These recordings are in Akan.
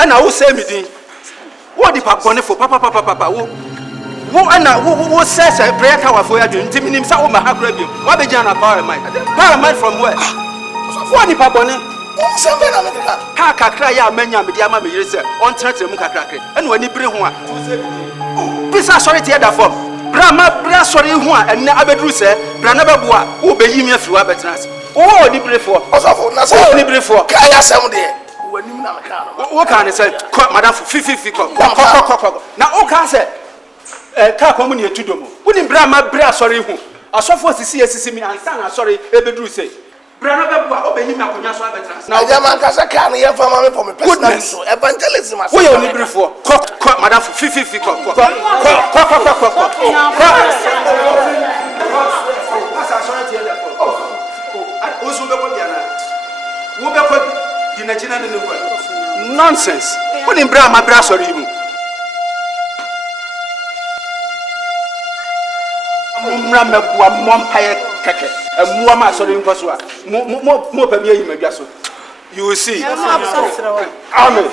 and I will say me. What the papa for papa who says a prayer tower for you? Timmy, some of my happy. What be Jana Paramount from where? What the papa? Kaka cry, many of the Yamma is on Trenton Mukaka, and when you bring one, please, sorry to hear form. Brahma, sorry, one, and Abedruse, Branababua, who be him through Abetrans. Oh, Libre for, oh, Libre for, Kaya someday. What can I say? Madame for 50 now, all can say, car communion to Domo. Wouldn't Brahma bra sorry who? I saw for the CSC me and son, sorry, Ebedruse. Branababua, obey him up on your Abetrans. Now, Yaman can hear from my goodness, evangelism. We are Libre for, Madame for 50 nonsense. What in Brahma brass or you? Mumma Mompire Keke, and Muama sorry in Pasua. More per year, you will see. Amen.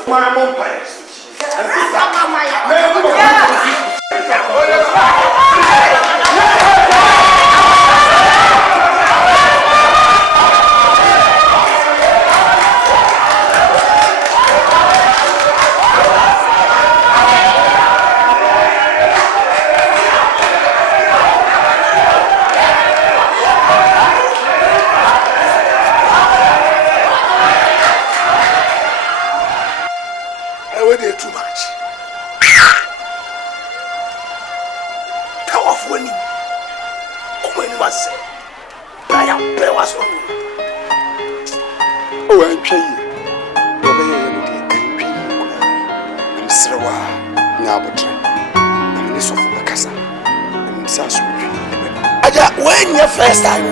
First time.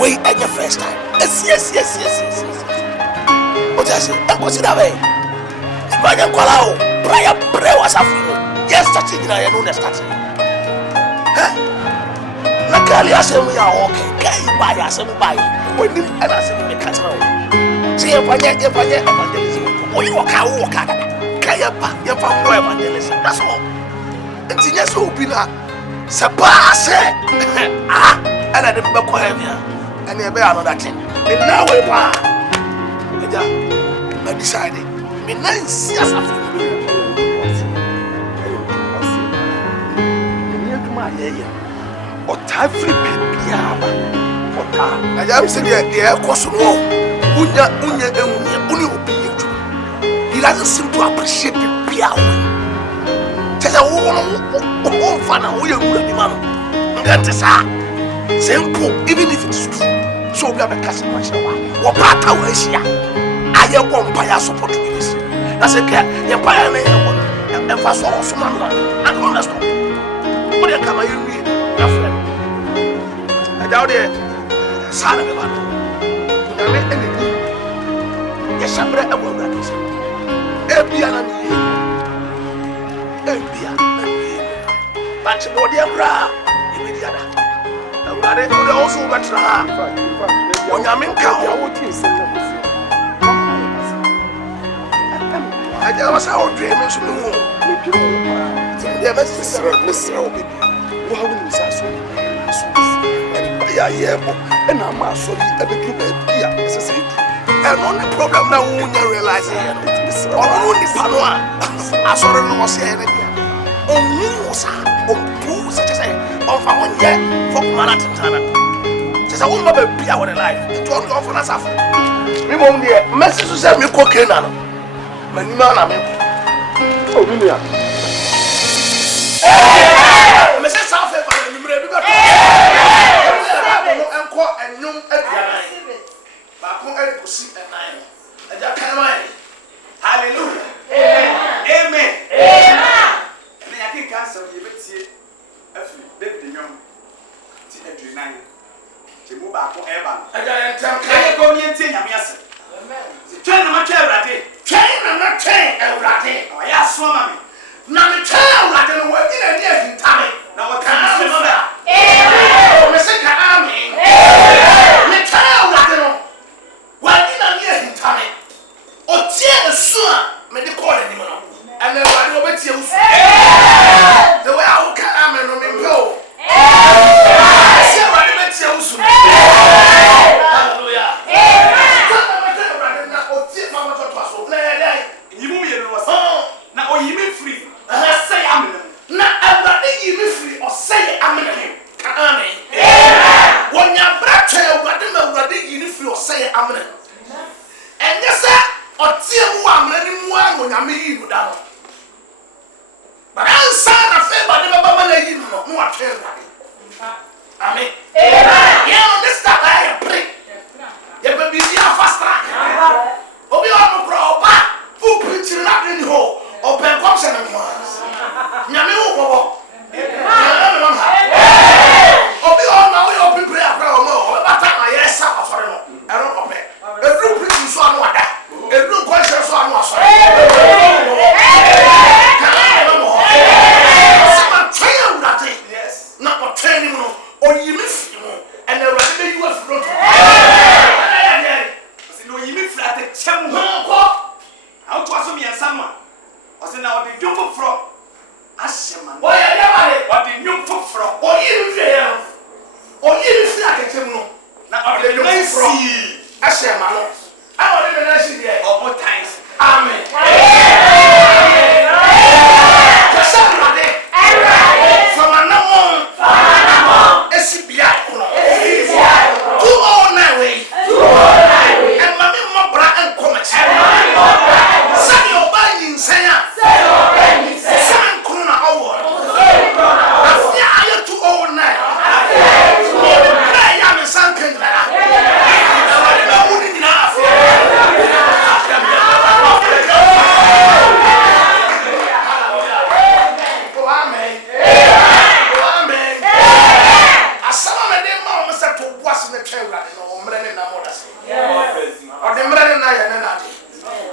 Wait at your first time. Yes. What I say? I'm consider way. If I can call out, prayer was a few. Yes, starting I know the starting. Nakali assembly are okay. Can you buy assembly? When you and assembly the castle. See if I get evangelism. Or you walk out. Can you buy your family evangelism? That's all. And yes, open up. Sapase and I didn't go heavy and you bear another thing. And now we are. I decided. Me nice as a or type free piano. I am saying the air cost more. Unya, he doesn't seem to appreciate the piano. Tell a woman, fan, we are good man. That is simple, even if it's true. So we have a castle machine. What part of Asia? I am one by our support to this. That's a cat, your pioneer, and fast all some man. I'm going to stop. What you come here, your friend? I doubt it. Son of a man. Yes, I'm ready. I will not say. But you know the bra, immediately. And we also went to her. When I'm in cow, I just our dreams to know. Mr. Obi, who is us? And I'm sorry, every group is and only problem now when you realize it. Only Panoa. I saw the no say anything. On Musa, on Pools, say, of our own yet for Manatana. Just a woman be our life. To go for us. We won't hear message to send me cocaine. Manimana. Oh, William. Mrs. South, and young hallelujah. Amen. And I think answer you bet see every David young to 9 to move back for Evan. I can't go near 10 years. Train a mature ratty. Train and not train a ratty. Oh, yes, woman. Now the child ratty working a year in time. Now what can I say? Amen. Mr. Amen. The child ratty. Well, in a year in time. Oh, dear, the son, me say amen. Na Awurade yi me free or say amen. Amen. When you brought Awurade yi me free or say amen. And you say or tie mu amen mu an onyame yi mu da no. But answer na favor de baba na yi no no atwe Awurade. Amen. Yeah, on this time I pray. You be busy and fast track. Obi on pro ba fu preach na in ho open corruption and ones. Nyame wo bobo. Obi on na we open prayer prayer o mo. Ba ta na yes sa afore no. E ro open. Every preach so anu ada. Every question so anu asore. Yes. Na o training no. O yi me fi mo. And the right you have front. No yi me flat the chemu ho. How to assume yan sama. O se na o de dwom fro. Ashema. O ya ya mare. O de dwom fro. O yi me fi ya. O yi me flat the chemu no. Na o de dwom fro. Ashema no. I want to na shi there. O more times. Amen. From anamon. Esibia.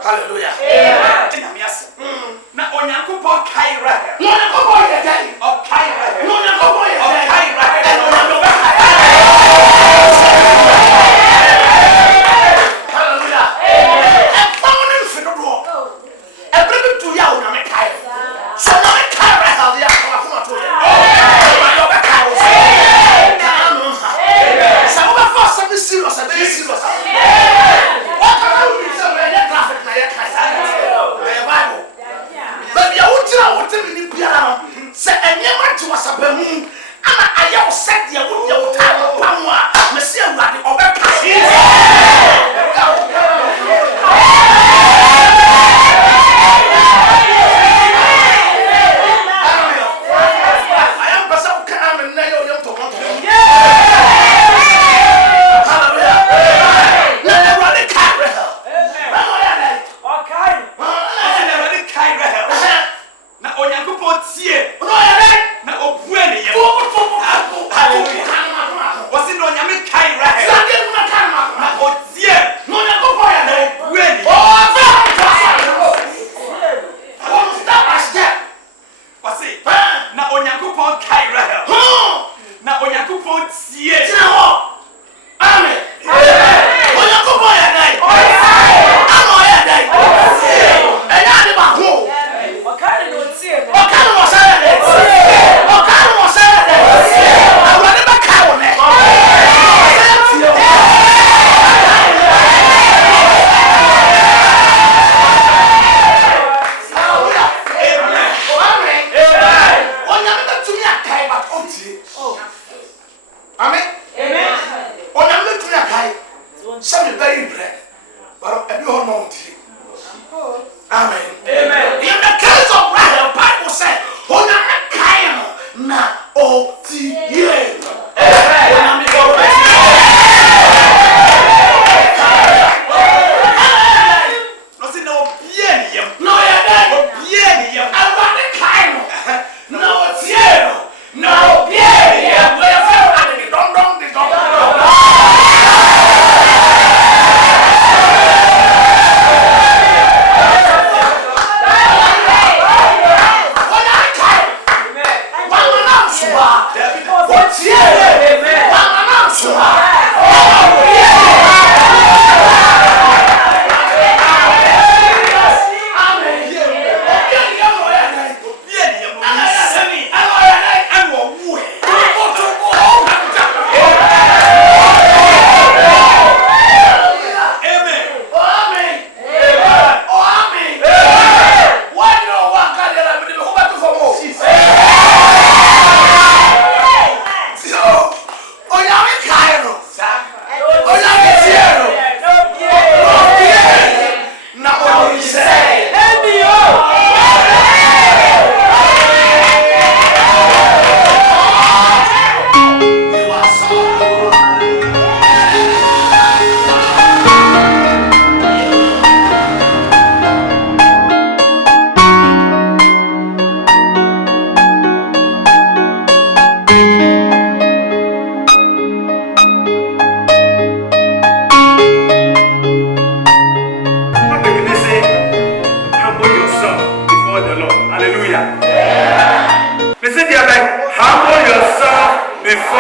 Hallelujah. Na onyankopo kai rahe. Onyankopo ye dai. O kai rahe. Onyankopo ye dai. O kai rahe. Hallelujah. E found in fido. E bring to ya una me kai. So na me kai rahe ya kuma to. Ma yo be kai. Amen. Some of us are serious, are serious. What can I do? Traffic na ya kai. Bible. Baby, I want to be piano. Say, and you want to was a boom. I am set the wood, your time, Pamwa, Monsieur Raddy, or I am Basal Cam and Nail Young Toronto. Hallelujah. Let the Raddy carry her. Na onyankopo tie na obuani ye hallelujah wasi no nyame kai rahe na otie no onyankopo ya na obuani wasi na onyankopo kai rahe na onyankopo tie amen onyankopo ya dai ano ya dai eya de ba ho okare no tie okare mo say okare mo say awade ba ka wo ne amen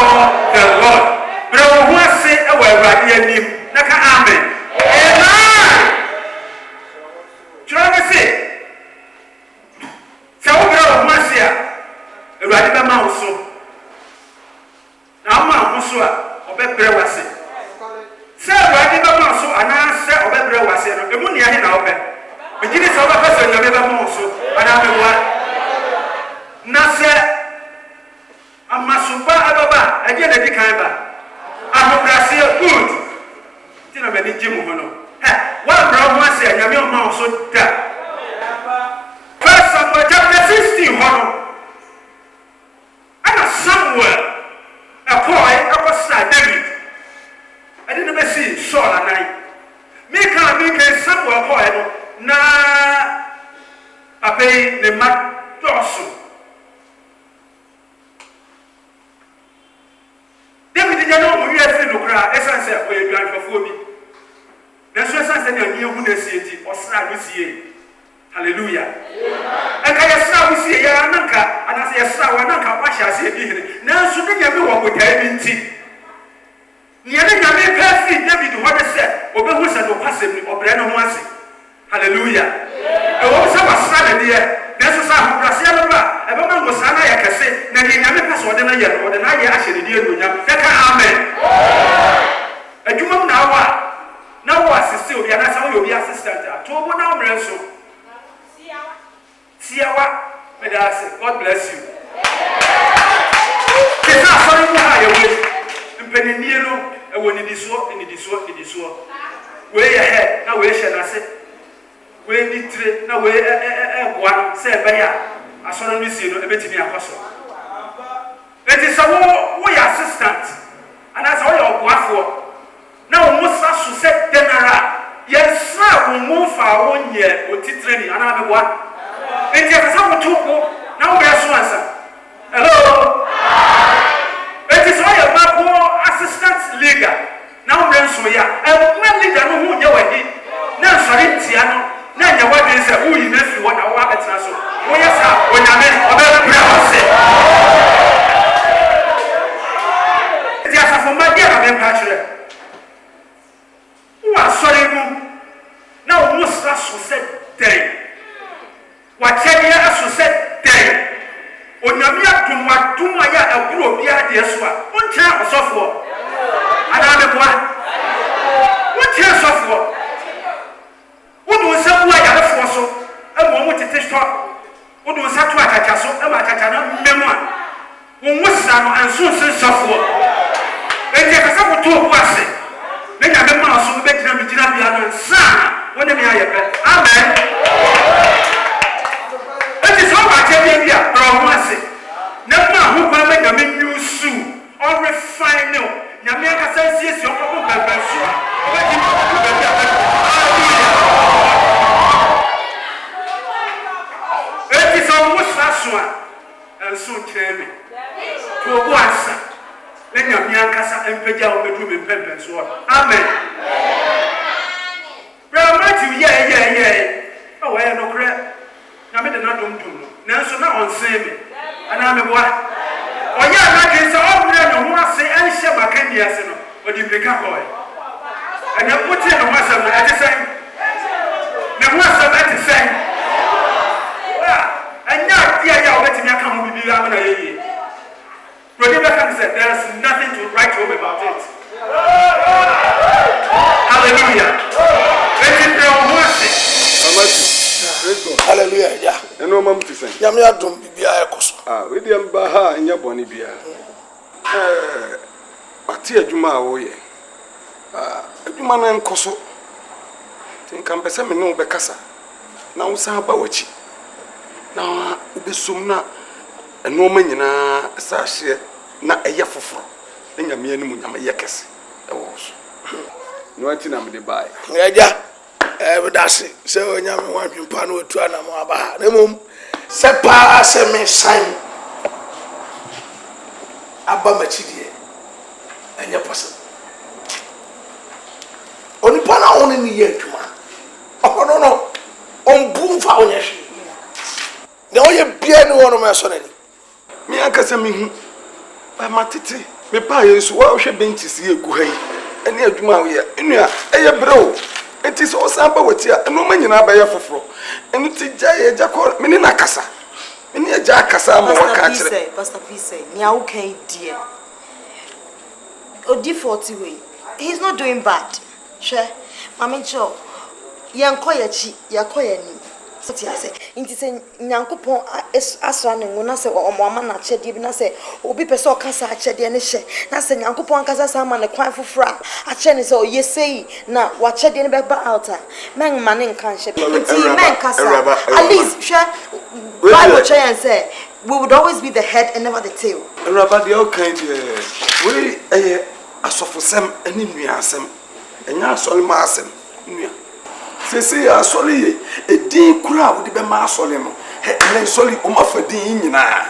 before the Lord. But I want to say, I will write your name. Amen. Amen. Try to say, so I want to say, write the mouse. Now, I'm also a better was it. Say, write the mouse, and I say, a better was it. The money I have open. But it is our person, the better mouse, and I'm the one. Nasa amasuba ababa aje na dikamba ahobrase good tina mani jimu hono ha wa bra ho ase anyame o ma so da First Samuel chapter 16 hono ana Samuel akosa David ade no be see Saul anai me kan Samuel ko no na apei ne ma dosu David did not know yes no cry essence of your Atrofuo bi. Na so essence na me hu na sieti osra do sie. Hallelujah. Aka yesra do sie ya nanka anase yesra wa nanka kwa hia sie bi hene. Na so de nyame wo botai bi nti. Nyame nyame pa fi David ho de se obehu se no kwasem ni obre no ho ase. Hallelujah. E wo se wasra de de Nesu sa hobrase no ba ebe ma ngo sa na ya kese na de nyame pa so de na ye no de na ye ahye de die nyam eka amen adwuma na wa asisi obi na sa wo obi assistant to bo na omre so siawa me da say God bless you kesa sorry mo ha ye we mpenenie no e woni disuo we ye he na we hye na se we nitre na we boa se beya asoro no sie no ebetimi akoso eti so wo ya assistant ana so wo oboafo na wo musa so se denara yesra wo mu fa wo nye otitre ni ana be boa eti asa wo tuko na wo be so ansa hello eti so ya mako assistant leader na wo be so ya e leader no hu nye wadi na sori ntia no na nya wa dey say uyi na fi wona wa betra so wo yesa onyame obebra wose dia sa fo ma dia na me pa chere wa sori mu na wo musra so se dey wa chedi aso se dey onyame atumwa ya aguro bi ade so a wontia osofo ana me boa wontia osofo Udu se bua ya lefo so emo mo tete sto udu se to akacha so ema akacha na mmemu a wo musra no anso se sofo enti ka sa kuto ho ase me nya me ma so be gina me gina bia no sa wona me aye pe amen enti so ba je bia bro ho ase na ma ho kwa me nya me nyusu on refine no nya me aka sa sie o ko bebe so o ba ji ko bebe and so tell me to go answer. Let your Miankasa and Peja will be doing pepper. Amen. Brother Matthew, yeah. Oh, I no crap. Now, I don't do. Now, so now on save me. And I'm a what? Oh, yeah, that is all we want to say and share my candy as no, or the big boy. And I put in a muscle at the same. The muscle at the same. And now, dear, you're letting me come with you. I'm going to hear you. Brother said, there's nothing to write home about it. Hallelujah. Let it be on mercy. Hallelujah. Yeah. And no mum to say, Yamia don't be a cost. William Baha and your bonny beer. A tear Juma, oh, yeah. Juma and Coso. Think I'm Besame no Becassa. Now, Sabawachi. Now, Ubisumna, a no man in a sash, not a yafo. Then your mere Munama Yakes. No, I think I'm the buy. Yeah, that's it. So, when I'm one pano to Anamaba, the mum, Sepa, Semi, sign Abamachidi, and your person. Only Pana only in the year to man. Oh, no, on boom foundation. Now you be any one of my son. Me, I can say me by my titty. Me pa yesu wa hwe benches ye gu hai. Ene adwuma wo ye. Enua eye brew. Enti so osamba wati a eno manyina ba ye foforo. Eno ti gya ye gya ko me ni nakasa. Me ni gya akasa ma waka kire. Pastor Peace, ni a okay dear. Adiifuo way. He's not doing bad. Sure. Mama Cho. Yankoya chi, yakoya ni. So ti say, inti say Nyankopon asra ne ngo na say omama na chede bi na say obi pese okasa achede ne hye. Na say Nyankopon kasa sama ne kwan fofora. Ache ne say oyesei na wa chede ne be ba altar. Men ma ne nkan hye. Inti men kasa. At least sure Bible say say we would always be the head and never the tail. Rabba the all kind we asofosem ani nuasem. Enya asole ma asem. Nua. Sesi asole ye edin kura wo de be ma asole no. He sole o ma fa din nyina.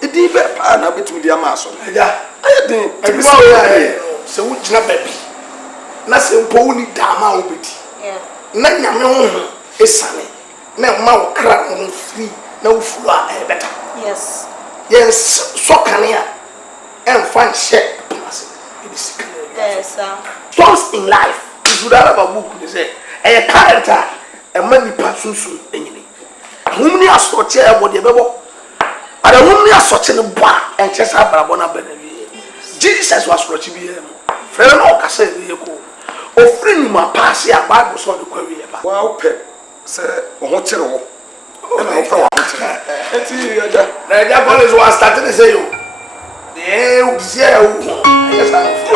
Edin be pa na betumi de ama asole. Ja. Ayedin. Edwa wo ya se wo gina baby. Na se mpo wo ni dama wo beti. Na nyame ho esane. Na ma wo kra ho free na wo fulu a better. Yes. Yes, so can ya. And find share. Yes, sir. Once in life, you should have a book. They say, a character, a money person soon. Whom you are such a body, and a woman you are such a bar, and just have a bona benefit. Jesus was watching him. Fair enough, I said, oh, friend, my pass here, Bible saw the query about. Wow, pet, sir, hotel. That boys was starting to say,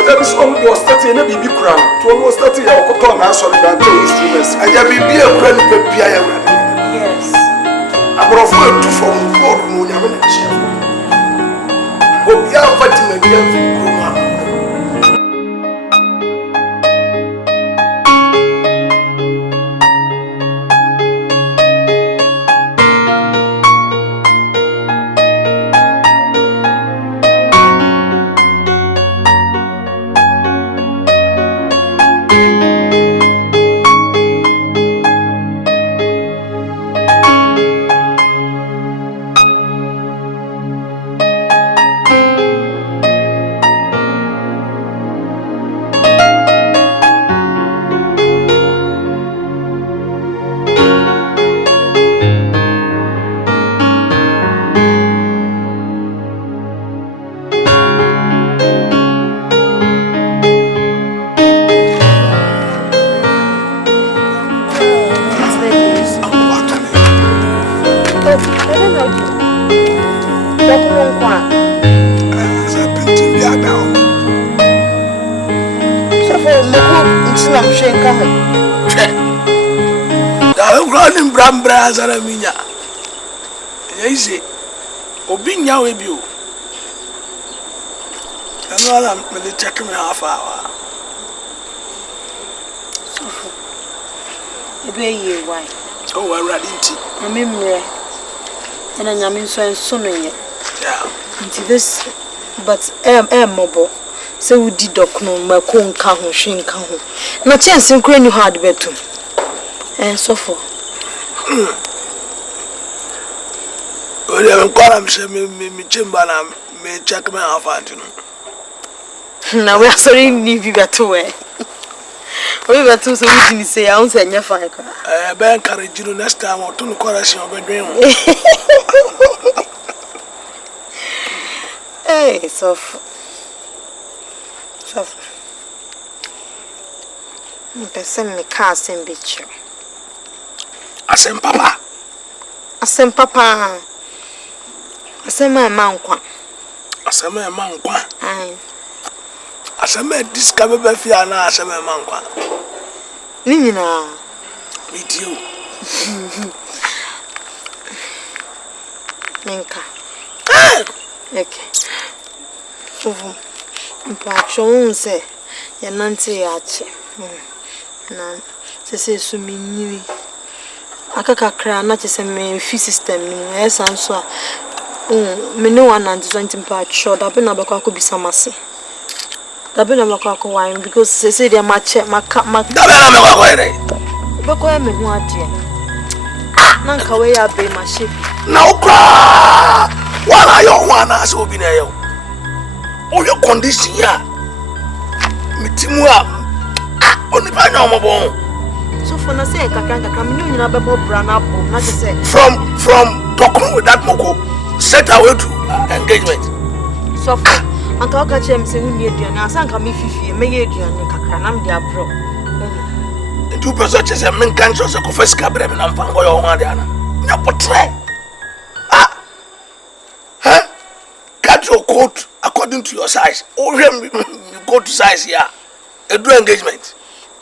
that is all was starting a baby crown. To almost 30 years, I saw the instruments. I have been a grand baby. Yes. I'm going to from God, no, I'm in a chair. Oh, we are fighting again. Brambra minya easy obi nya we bi o eno ala me dey check me half hour so ebe ye why oh we ready nti na memre ena nyame nso no ye yeah nti this but mobo se wudi dokno mako nka ho hwe nka ho na chance nkura ni hard betum so for oh yeah I'm say me chimba na me check me half antino na we sorry ni bi beto we we beto so we didn't say I won't say fine ka be encourage you next time or to no correction obedwen hey so me person me ka sem bicho asem papa asem mankwa asem mankwa ai asem discover be fia na asem mankwa ni nyina video nenka okay ovu mpacho nse ya nante ya ache na sese su minyiri akaka kra na chese me fi system ni esan so a me no one and 20 mpacho da be na bakwa ko bisamase da be na bakwa ko wine because sese dia mache maka da be na me kwa ere be ko me hu ade na nka we ya be ma she na ukra wala yo wana so bi na yo all your condition ya. Mitimua. Only by no more. So for na say kakranka kraminu nyina bebo brana bom na say from talking with that moko set away to engagement. So for anka oka chem say hu ni aduane asanka me fifie me ye aduane kakra na me dia bro. Two person say men kan so confess ka bre me na mfa ngoyo ho ade ana. Nya potre. Cut your coat according to your size. Oh, you go to size here. Do engagement.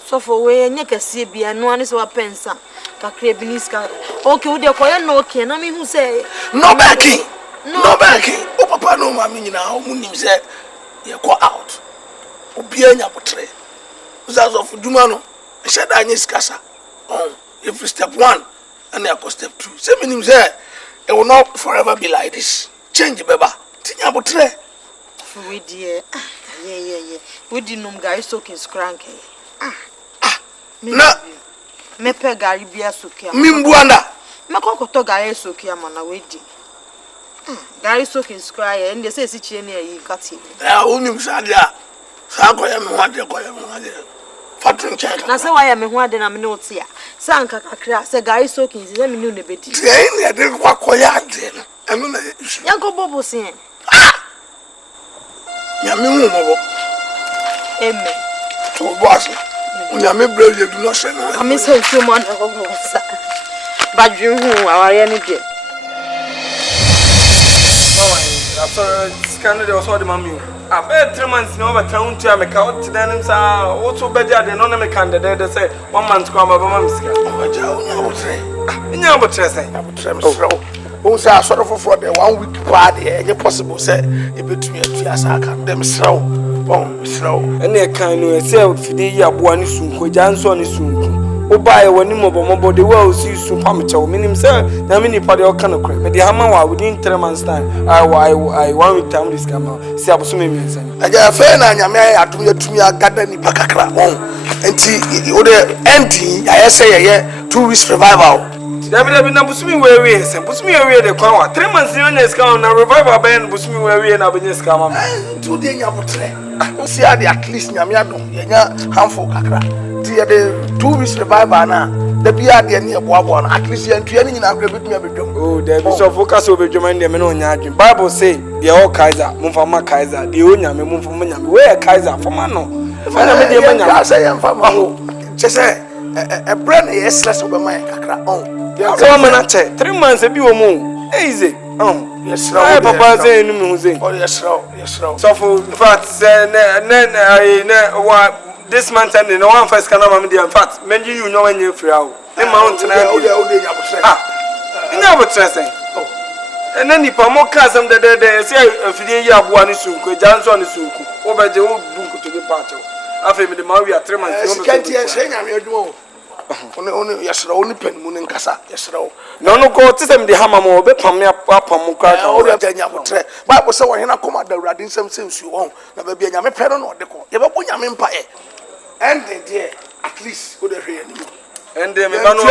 So for we nye kese bia no ani so wapensa kakra bi ni ska. Okay, we dey koye no okay na me hu say no backing. No backing. O papa no ma me nyina o munim say ye go out. Obi anya potre. Uzas of duma no. Shada anya skasa. If step 1 and I go step 2. Say meaning say it will not forever be like this. Change beba. Tinya potre. For we dear. Yeah. We di num guys soaking skrank. Na me pe gari bia sokia. Mimbuanda. Me kokoto gari sokia mana we di. Gari soaking skrank and they say si chie na yi kati. Unim sadia. Sa ko ya me wade. Fatun check. Na say why ya me ho ade na me no tia. Sa anka kakra say gari soaking say me no ne bedi. Say ne de kwa koya ade. Enu na Yanko bobo sin. Nyame hu mo. Amen. To boss. Nyame brave you do not say no. I miss you so much. But you who are any day. No, after scanning the also the mammy. I bet 3 months no over town to make out to them also better than on a candidate. They say 1 month come over mamska. No, but say, who say I sort of for the 1 week party, any possible say, if between me and Tiasaka, them slow. Slow. And they kind of say, if they are one soon, who Janson is soon. Oh, buy one mobile, the world sees soon, Pamicho, meaning, sir, the mini party or kind of crap. But the hammer within 3 months' time, I want to tell this camera. See, I'm assuming me. I got a fair and I do it to me. I got any pacacra and empty. I say, 2 weeks revival. There will be no Busumi where we is, and Busumi away the car. 3 months in this car, and revival band Busumi where we and Abinus come. 2 days, you see, at least Yamiado, handful cacra. The 2 weeks revival now. The beer near Wabon, at least you're training in Agri with me. Oh, there is a focus over German, the men. Bible say, the old Kaiser, Mufama Kaiser, the Unya, Mufama, where Kaiser for Mano. If I say, I'm from just a brand is less over my cacra. 3 months a few more. Easy. Yes, Papa say no music. Oh, yes, so for fact, this month and no one first can in fact, many you know when you're free out. The mountain never trusting. And then if I'm more cousin that they say if you have one soon, Johnson is soon, over the old book to the party. After the Maria 3 months, can't say I'm only yes, only pen moon and cassa, yes, no go to them the hammer more, but Pamia Papa Muka, but was so when I come at the riding some sense you won't never be a Yame Pedon or the call. You ever put Yam Empire and the dear at least go there and then Mebano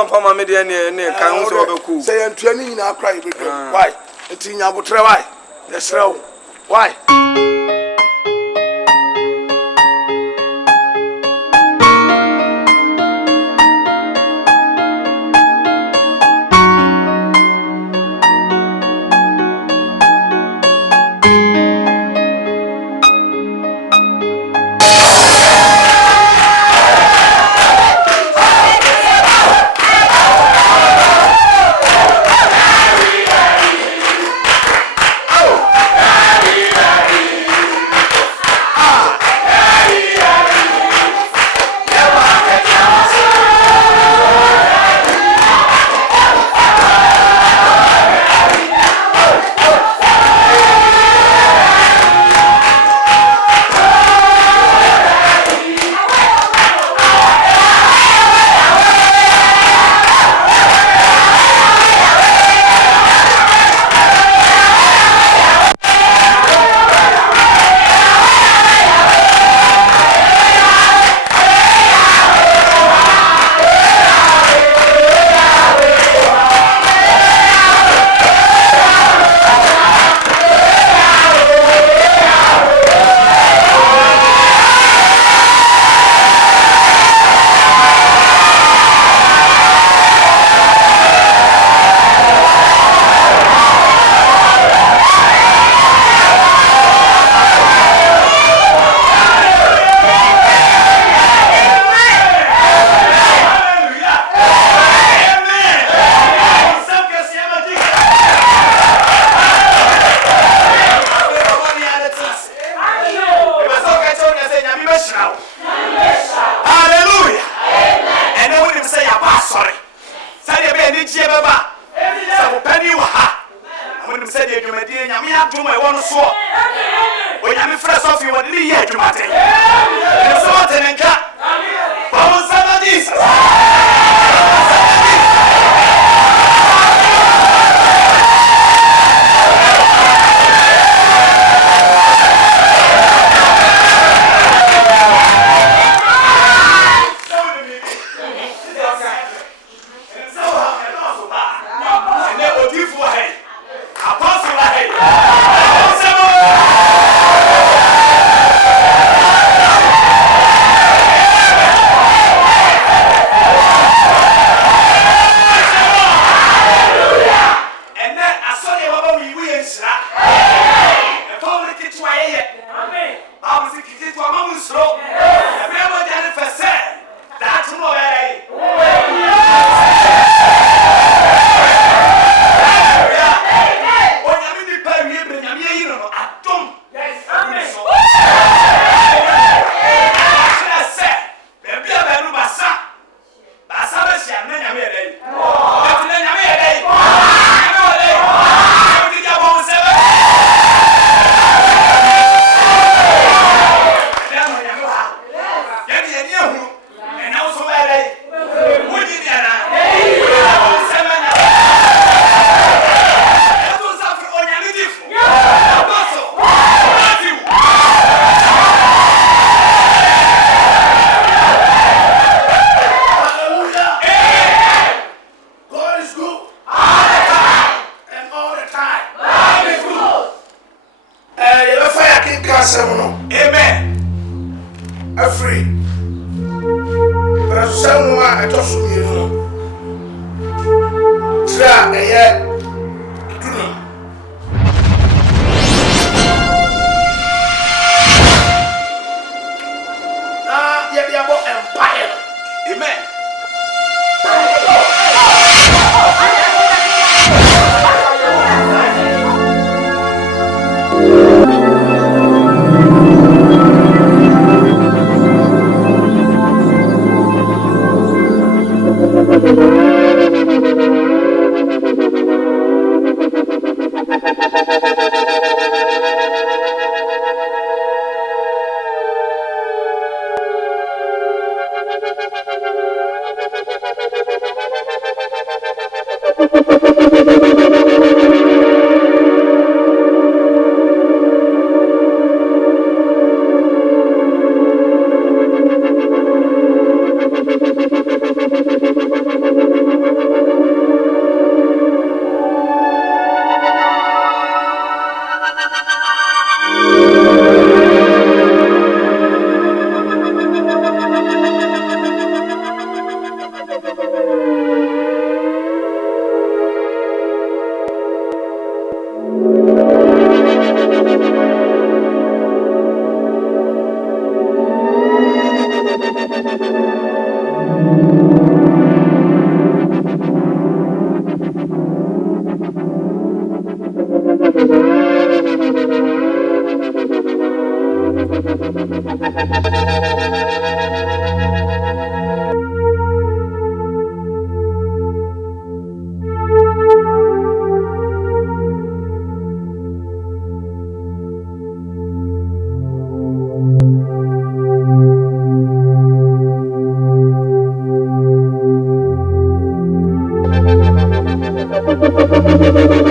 and Pama Median near Council of the Cool. Say I'm training in our cry. Why? It's in your try. Yes, why? said the Jumadi, Yamia to my one sword. When I'm fresh off you, what did he hear, Jumate? And so what an encounter. Power somebody's. Thank you.